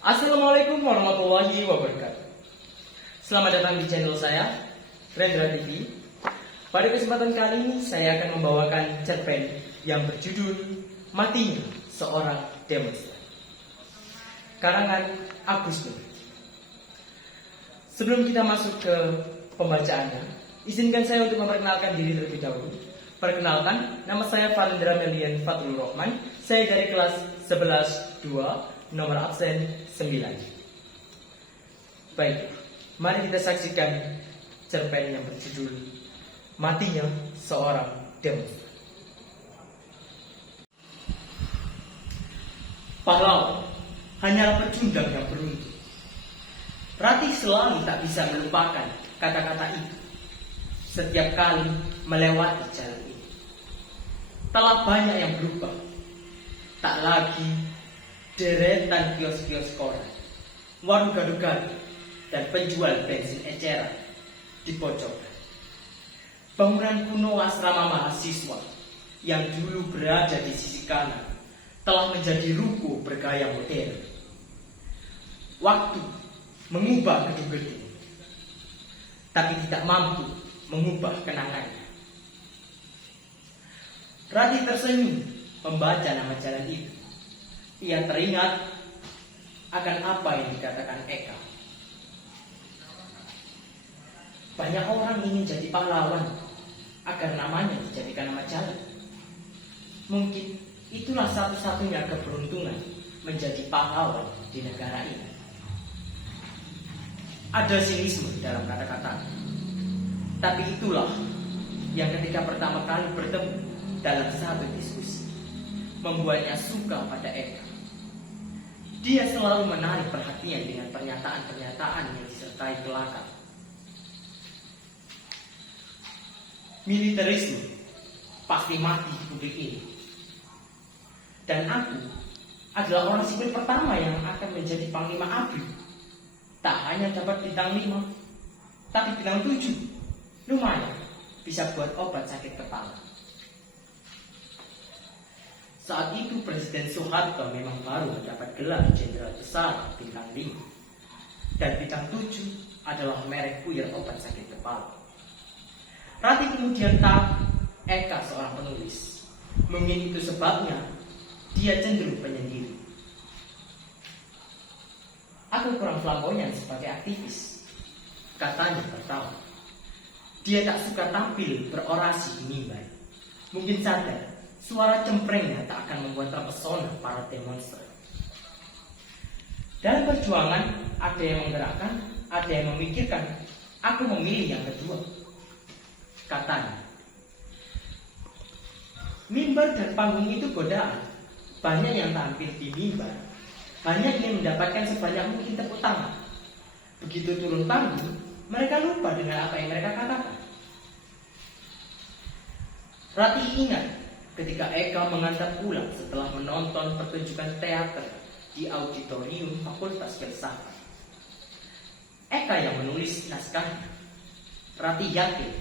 Assalamualaikum warahmatullahi wabarakatuh. Selamat datang di channel saya, Rendra TV. Pada kesempatan kali ini saya akan membawakan cerpen yang berjudul Matinya Seorang Demonstran, karangan Agus Nur. Sebelum kita masuk ke pembacaannya, izinkan saya untuk memperkenalkan diri terlebih dahulu. Perkenalkan, nama saya Valendra Melian Fathul Rahman. Saya dari kelas 11-2, nomor absen 9. Baik, mari kita saksikan cerpen yang berjudul Matinya Seorang Demonstran. Pahlawan hanyalah pecundang yang beruntung. Ratih selalu tak bisa melupakan kata-kata itu setiap kali melewati jalan ini. Telah banyak yang berubah. Tak lagi deretan kios-kios koran, warung gado-gado, dan penjual bensin eceran di pojokan. Bangunan kuno asrama mahasiswa yang dulu berada di sisi kanan telah menjadi ruko bergaya modern. Waktu mengubah gedung-gedung, tapi tidak mampu mengubah kenangannya. Ratih tersenyum membaca nama jalan itu. Ia teringat akan apa yang dikatakan Eka. Banyak orang ingin jadi pahlawan agar namanya dijadikan nama jalan. Mungkin itulah satu-satunya keberuntungan menjadi pahlawan di negara ini. Ada sinisme dalam kata-kata, tapi itulah yang ketika pertama kali bertemu dalam satu diskusi membuatnya suka pada Eka. Dia selalu menarik perhatian dengan pernyataan-pernyataan yang disertai kelakar. Militerisme pasti mati di publik ini. Dan aku adalah orang sipil pertama yang akan menjadi Panglima ABRI. Tak hanya dapat bintang 5, tapi bintang 7. Lumayan, bisa buat obat sakit kepala. Saat itu Presiden Soeharto memang baru mendapat gelar Jenderal Besar bintang 5. Dan bintang 7 adalah merek puyer obat sakit kepala. Ratih kemudian tahu Eka seorang penulis. Mungkin itu sebabnya dia cenderung penyendiri. Aku kurang flamboyan sebagai aktivis, katanya tertawa. Dia tak suka tampil berorasi di mimbar. Mungkin sadar suara cemprengnya tak akan membuat terpesona para demonstran. Dalam perjuangan ada yang menggerakkan, ada yang memikirkan. Aku memilih yang kedua, katanya. Mimbar dan panggung itu godaan. Banyak yang tampil di mimbar hanya ingin mendapatkan sebanyak mungkin tepuk tangan. Begitu turun panggung, mereka lupa dengan apa yang mereka katakan. Ratih ingat ketika Eka mengantar pulang setelah menonton pertunjukan teater di auditorium Fakultas Filsafat. Eka yang menulis naskahnya. Ratih yakin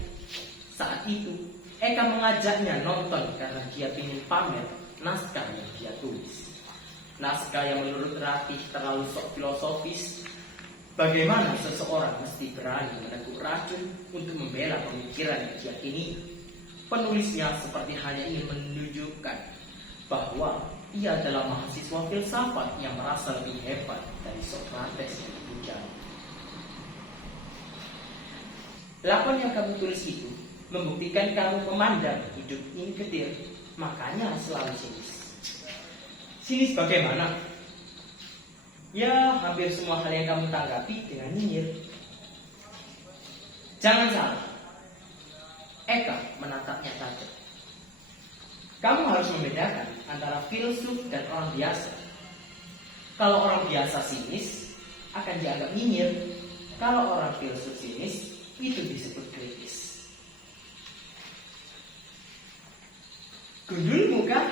saat itu Eka mengajaknya nonton karena dia ingin pamer naskah yang dia tulis. Naskah yang menurut Ratih terlalu sok filosofis. Bagaimana seseorang mesti berani meneguk racun untuk membela pemikiran yang diyakini. Penulisnya seperti hanya ingin menunjukkan bahwa ia adalah mahasiswa filsafat yang merasa lebih hebat dari Sokrates yang dipuja. Lakon yang kamu tulis itu membuktikan kamu memandang hidup ini kecil, makanya selalu sinis. Sinis bagaimana? Ya, hampir semua hal yang kamu tanggapi dengan nyinyir. Jangan salah. Eka menatapnya tajam. Kamu harus membedakan antara filsuf dan orang biasa. Kalau orang biasa sinis, akan dianggap nyinyir. Kalau orang filsuf sinis, itu disebut kritis. Gundul muka,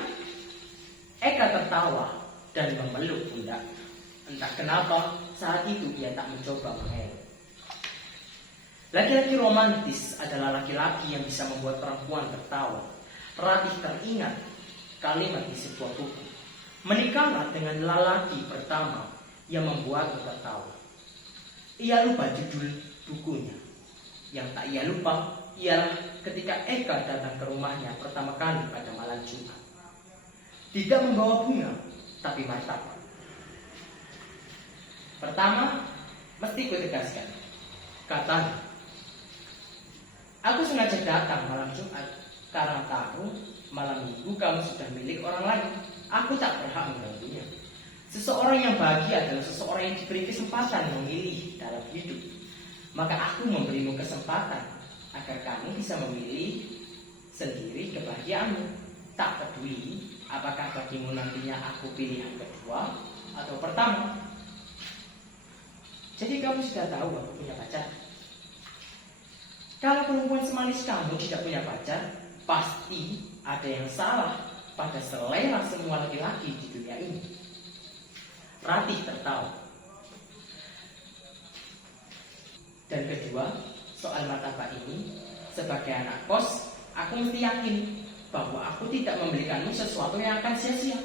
Eka tertawa dan memeluk pundak. Entah kenapa saat itu ia tak mencoba mengelak. Laki-laki romantis adalah laki-laki yang bisa membuat perempuan tertawa. Ratih teringat kalimat di sebuah buku. Menikahlah dengan lelaki pertama yang membuatku tertawa. Ia lupa judul bukunya. Yang tak ia lupa ialah ketika Eka datang ke rumahnya pertama kali pada malam Jumat. Tidak membawa bunga, tapi martabak. Pertama, mesti kutegaskan, katanya, aku sengaja datang malam Jumat karena tahu malam minggu kamu sudah milik orang lain. Aku tak berhak mengganggunya. Seseorang yang bahagia adalah seseorang yang diberi kesempatan memilih dalam hidup. Maka aku memberimu kesempatan agar kamu bisa memilih sendiri kebahagiaanmu. Tak peduli apakah bagimu nantinya aku pilihan kedua atau pertama. Jadi kamu sudah tahu aku punya pacar. Kalau perempuan semanis kamu tidak punya pacar, pasti ada yang salah pada selera semua laki-laki di dunia ini. Ratih tertawa. Dan kedua, soal martabak ini, sebagai anak kos, aku mesti yakin bahwa aku tidak membelikanmu sesuatu yang akan sia-sia.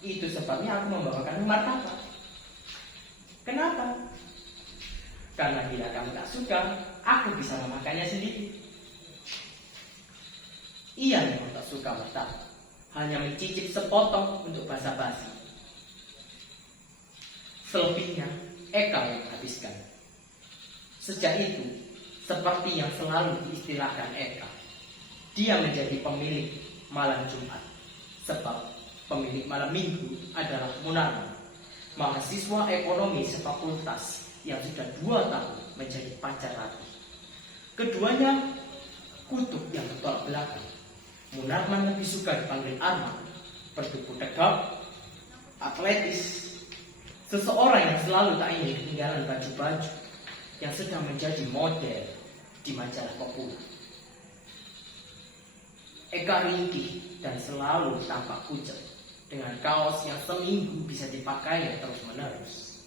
Itu sebabnya aku membawakanmu martabak. Kenapa? Karena bila kamu tak suka, aku bisa memakannya sendiri. Ia memang tak suka martabak, hanya mencicip sepotong untuk basa-basi. Selebihnya, Eka yang menghabiskan. Sejak itu, seperti yang selalu diistilahkan Eka, dia menjadi pemilik malam Jumat. Sebab pemilik malam Minggu adalah Munarman, mahasiswa ekonomi sefakultas yang sudah 2 tahun menjadi pacar Ratih. Keduanya kutub yang bertolak belakang. Munarman lebih suka dipanggil Arman, bertubuh tegap, atletis, seseorang yang selalu tak ingin ketinggalan baju-baju yang sedang menjadi model di majalah populer. Eka ringkih dan selalu tampak pucat dengan kaos yang seminggu bisa dipakai terus-menerus.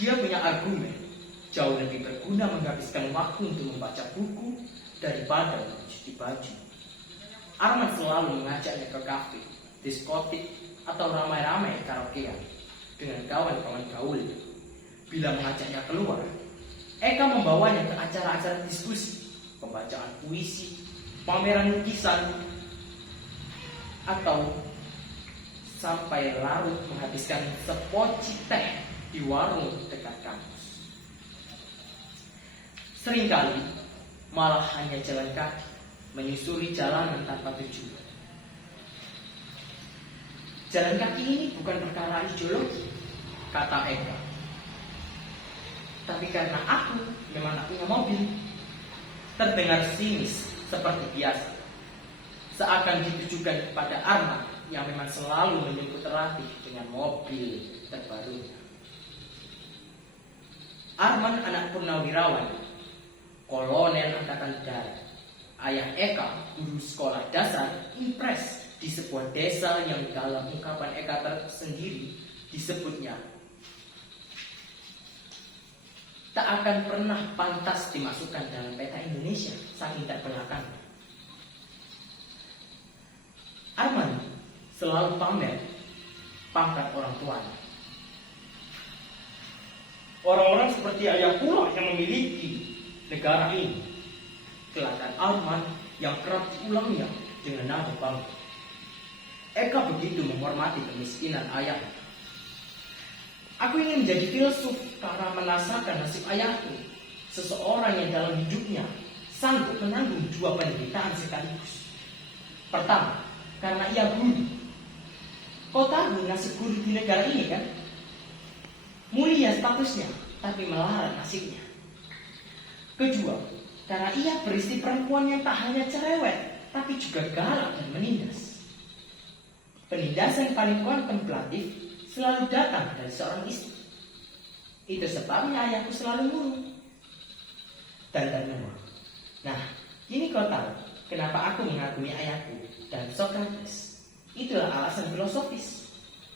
Dia punya argumen jauh lebih berguna menghabiskan waktu untuk membaca buku daripada mencuci baju. Arman selalu mengajaknya ke kafe, diskotik, atau ramai-ramai karaokean dengan kawan-kawan gaul. Bila mengajaknya keluar, Eka membawanya ke acara-acara diskusi, pembacaan puisi, pameran lukisan, atau sampai larut menghabiskan sepoci teh di warung dekat kampus. Seringkali malah hanya jalan kaki, menyusuri jalanan tanpa tujuan. Jalan kaki ini bukan perkara ideologi, kata Eka. Tapi karena aku memang tak punya mobil. Terdengar sinis seperti biasa, seakan ditujukan pada Arman yang memang selalu menyebut Ratih dengan mobil terbarunya. Arman anak purnawirawan, kolonel angkatan darat. Ayah Eka, guru sekolah dasar, impres di sebuah desa yang dalam ungkapan Eka tersendiri disebutnya tak akan pernah pantas dimasukkan dalam peta Indonesia saking tak belakang. Arman selalu pamer pangkat orang tuanya. Orang-orang seperti ayah pula yang memiliki negara ini. Kelakar Arman yang kerap diulangnya dengan nada bangga. Eka begitu menghormati kemiskinan ayahnya. Aku ingin menjadi filsuf karena merasakan nasib ayahku, seseorang yang dalam hidupnya sanggup menanggung 2 penderitaan sekaligus. Pertama, karena ia guru. Kau tahu nasib guru di negara ini kan? Mulia statusnya, tapi melarat nasibnya. Kedua, karena ia beristri perempuan yang tak hanya cerewet, tapi juga galak dan menindas. Penindasan paling kontemplatif selalu datang dari seorang istri. Itu sebabnya ayahku selalu murung dan menua. Nah, ini kau tahu kenapa aku mengagumi ayahku dan Socrates. Itulah alasan filosofis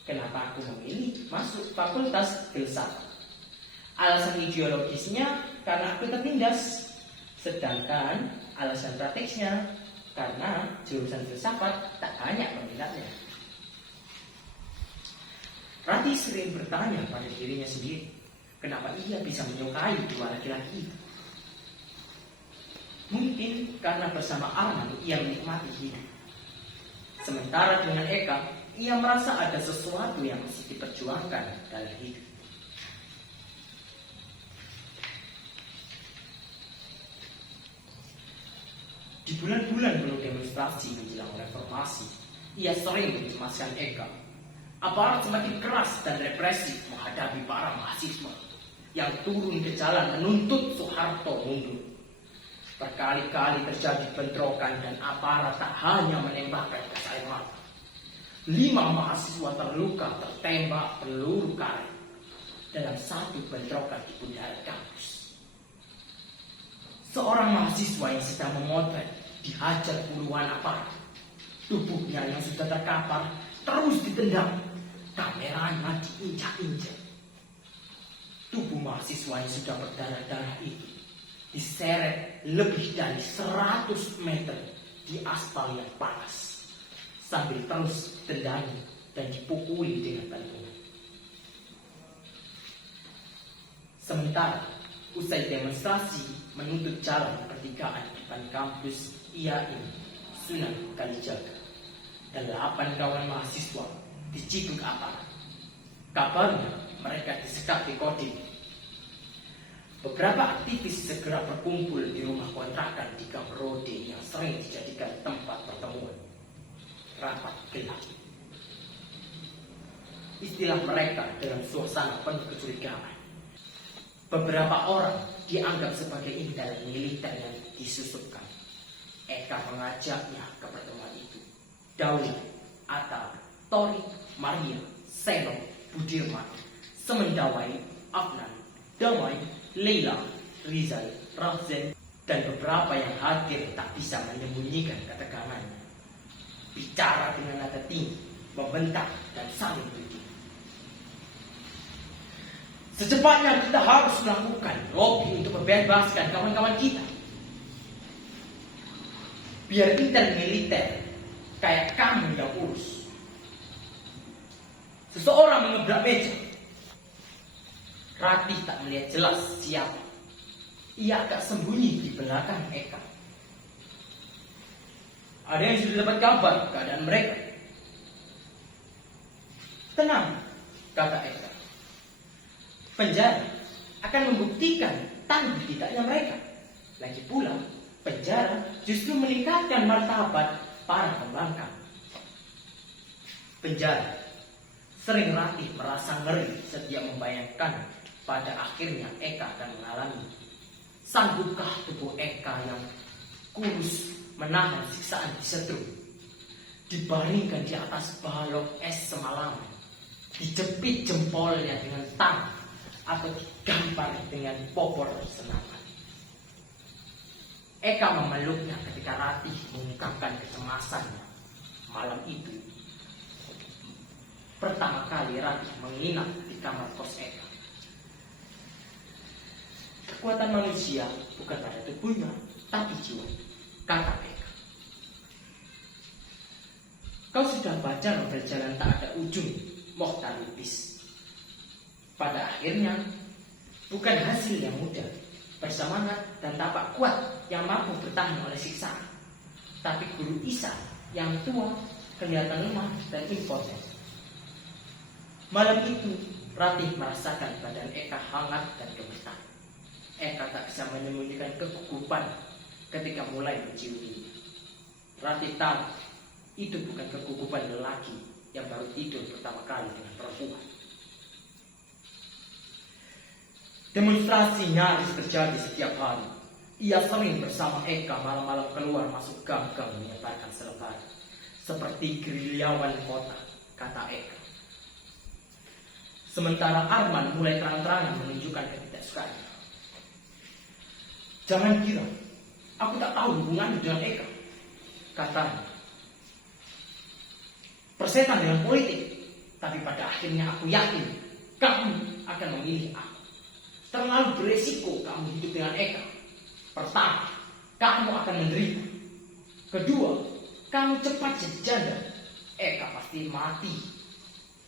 kenapa aku memilih masuk fakultas filsafat. Alasan ideologisnya karena aku tertindas, sedangkan alasan praktisnya karena jurusan filsafat tak banyak peminatnya. Rati sering bertanya pada dirinya sendiri, kenapa ia bisa menyukai dua laki-laki itu. Mungkin karena bersama Arman ia menikmati hidup. Sementara dengan Eka, ia merasa ada sesuatu yang mesti diperjuangkan dalam hidup. Di bulan-bulan belum demonstrasi menjelang reformasi, ia sering mencemaskan Eka. Aparat semakin keras dan represif menghadapi para mahasiswa yang turun ke jalan menuntut Soeharto mundur. Berkali-kali terjadi bentrokan dan aparat tak hanya menembakkan gas air mata. 5 mahasiswa terluka tertembak peluru karet dalam satu bentrokan di bundaran kampus. Seorang mahasiswa yang sedang memotret dihajar puluhan aparat. Tubuhnya yang sudah terkapar terus ditendang. Kameranya diinjak-injak. Tubuh mahasiswa yang sudah berdarah-darah itu diseret lebih dari 100 meter di aspal yang panas, sambil terus ditendangi dan dipukuli dengan bantuan. Sementara usai demonstrasi menutup jalan pertigaan depan kampus IAIN Sunan Kalijaga, 8 kawan mahasiswa dicikuk aparat. Kabarnya mereka disekap di Kodim. Beberapa aktivis segera berkumpul di rumah kontrakan di Gang Rode yang sering dijadikan tempat pertemuan. Rapat gelap. Istilah mereka dalam suasana penuh kecurigaan. Beberapa orang dianggap sebagai intel militer yang disusupkan. Eka mengajaknya ke pertemuan itu. Daula, Atta, Tori, Maria, Seno, Budirman, Semendawai, Afnan, Damai, Leila, Rizal, Rafzen, dan beberapa yang hadir tak bisa menyembunyikan ketegangannya. Bicara dengan nada tinggi, membentak, dan saling bergigit. Secepatnya kita harus melakukan lobby untuk membebaskan kawan-kawan kita. Biar intel militer kayak kamu yang urus. Seseorang mengebrak meja. Rati tak melihat jelas siapa. Ia agak sembunyi di belakang Eka. Ada yang sudah dapat kabar keadaan mereka? Tenang, kata Eka. Penjara akan membuktikan tangguh tidaknya mereka. Lagi pula, penjara justru meningkatkan martabat para pembangkang. Penjara. Sering Ratih merasa ngeri setiap membayangkan pada akhirnya Eka akan mengalami. Sanggupkah tubuh Eka yang kurus menahan siksaan disetrum? Dibaringkan di atas balok es semalaman, dijepit jempolnya dengan tang atau digampar dengan popor senapan. Eka memeluknya ketika Ratih mengungkapkan kecemasannya. Malam itu pertama kali Ratih menginap di kamar kos Eka. Kekuatan manusia bukan pada tubuhnya, tapi jiwa, kata Eka. Kau sudah baca novel Jalan Tak Ada Ujung, Mokhtar Lubis. Pada akhirnya, bukan hasil yang mudah, bersemangat dan tapak kuat yang mampu bertahan oleh siksaan, tapi guru Isa yang tua, kelihatan lemah dan impoten. Malam itu, Ratih merasakan badan Eka hangat dan gemetar. Eka tak bisa menyembunyikan kegugupan ketika mulai menciuminya. Ratih tahu, itu bukan kegugupan lelaki yang baru tidur pertama kali dengan perempuan. Demonstrasi nyaris terjadi setiap hari. Ia sering bersama Eka malam-malam keluar masuk gang-gang menyebarkan selebaran. Seperti gerilyawan kota, kata Eka. Sementara Arman mulai terang-terangan menunjukkan ketidaksukaannya. Jangan kira aku tak tahu hubungannya dengan Eka, katanya. Persetan dengan politik, tapi pada akhirnya aku yakin kamu akan memilih aku. Terlalu beresiko kamu hidup dengan Eka. Pertama, kamu akan menderita. Kedua, kamu cepat jadi janda. Eka pasti mati,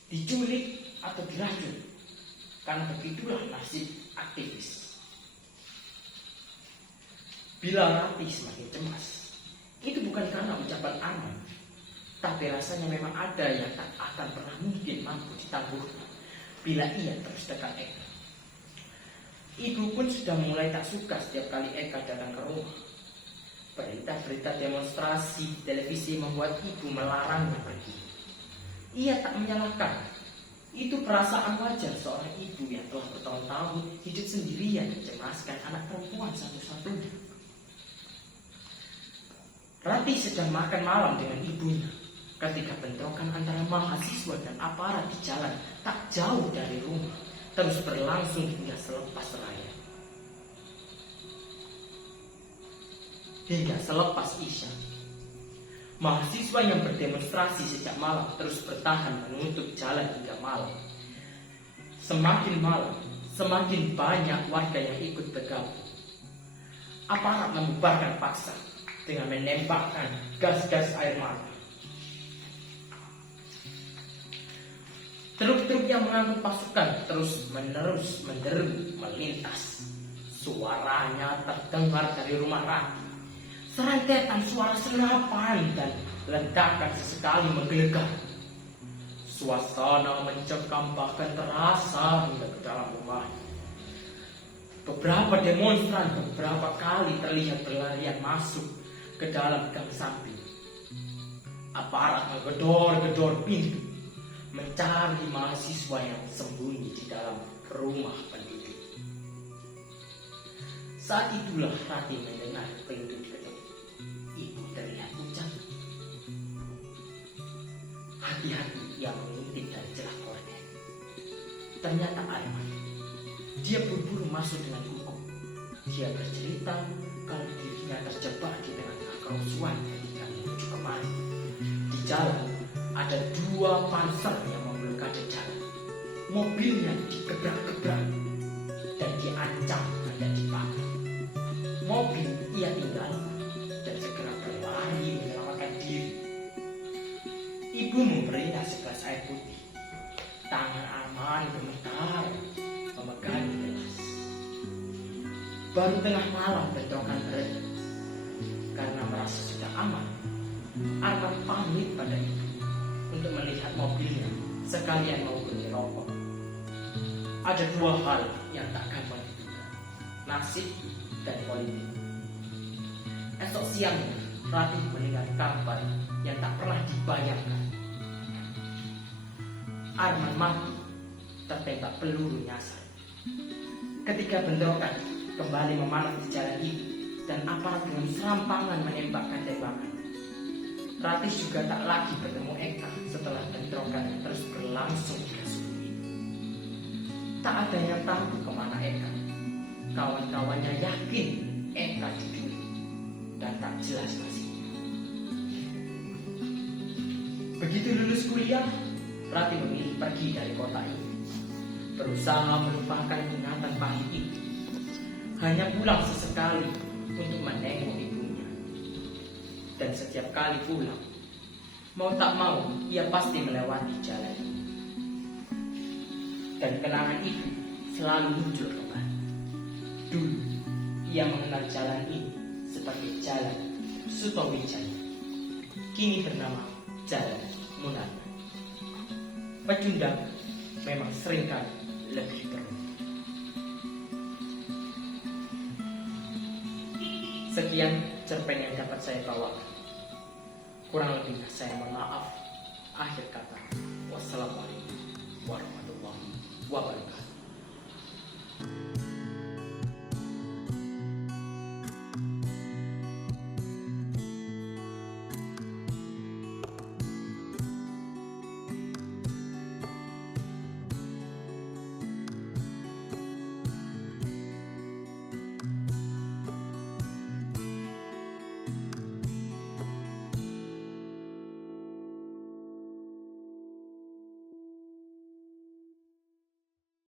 diculik, atau diracun. Karena begitulah nasib aktivis. Bila Ratih semakin cemas, itu bukan karena ucapan Arman, tapi rasanya memang ada yang tak akan pernah mungkin mampu ditangguhkan bila ia terus dekat Eka. Ibu pun sudah mulai tak suka setiap kali Eka datang ke rumah. Berita-berita demonstrasi di televisi membuat ibu melarangnya pergi. Ia tak menyalahkan. Itu perasaan wajar seorang ibu yang telah bertahun-tahun hidup sendirian mencemaskan anak perempuan satu-satunya. Ratih sedang makan malam dengan ibunya ketika bentrokan antara mahasiswa dan aparat di jalan tak jauh dari rumah terus berlangsung hingga selepas raya. Hingga selepas Isya, mahasiswa yang berdemonstrasi sejak malam terus bertahan menutup jalan hingga malam. Semakin malam, semakin banyak warga yang ikut bergabung. Aparat membubarkan paksa dengan menembakkan gas-gas air mata. Truk-truk yang mengangkut pasukan terus-menerus menderu melintas. Suaranya terdengar dari rumah Ratih. Serentetan suara senapan dan ledakan sesekali menggelegar. Suasana mencekam bahkan terasa hingga ke dalam rumah. Beberapa demonstran beberapa kali terlihat berlarian masuk ke dalam gang samping. Aparat menggedor-gedor pintu, mencari mahasiswa yang sembunyi di dalam rumah penduduk. Saat itulah Ratih mendengar pintu diketuk. Ibu terlihat pucat. Hati-hati ia mengintip dari celah gorden. Ternyata Arman. Dia buru-buru masuk dengan gugup. Dia bercerita kalau dirinya terjebak di tengah-tengah kerusuhan ketika menuju kemari. Di jalan ada 2 panser yang memblokade jalan. Mobilnya digebrak-gebrak dan diancam hendak dibakar. Mobil ia tinggalkan dan segera berlari menyelamatkan diri. Ibu memerintah segelas air putih. Tangan Arman gemetar memegang gelas. Baru tengah malam bentrokan berhenti. Karena merasa sudah aman, Arman pamit pada ibu untuk melihat mobilnya sekalian mau beli rokok. Ada 2 hal yang tak gampang diduga, nasib dan politik. Esok siangnya Ratih mendengar kabar yang tak pernah dibayangkan. Arman mati tertembak peluru nyasar. Ketika bentrokan kembali memanas di jalan itu dan aparat dengan serampangan menembakkan tembakan, Ratih juga tak lagi bertemu Eka setelah bentrokan yang terus berlangsung hingga subuh itu. Tak ada yang tahu kemana Eka. Kawan-kawannya yakin Eka diculik dan tak jelas nasibnya. Begitu lulus kuliah, Ratih memilih pergi dari kota ini, berusaha melupakan ingatan pahit itu. Hanya pulang sesekali untuk menengok ibunya. Dan setiap kali pulang, mau tak mau ia pasti melewati jalan ini. Dan kenangan itu selalu muncul kembali. Dulu ia mengenal jalan ini sebagai Jalan Sutowijaya, kini bernama Jalan Munarman. Pecundang memang seringkali lebih teruk. Sekian cerpen yang dapat saya bawakan. Kurang lebihnya saya mohon maaf. Akhir kata,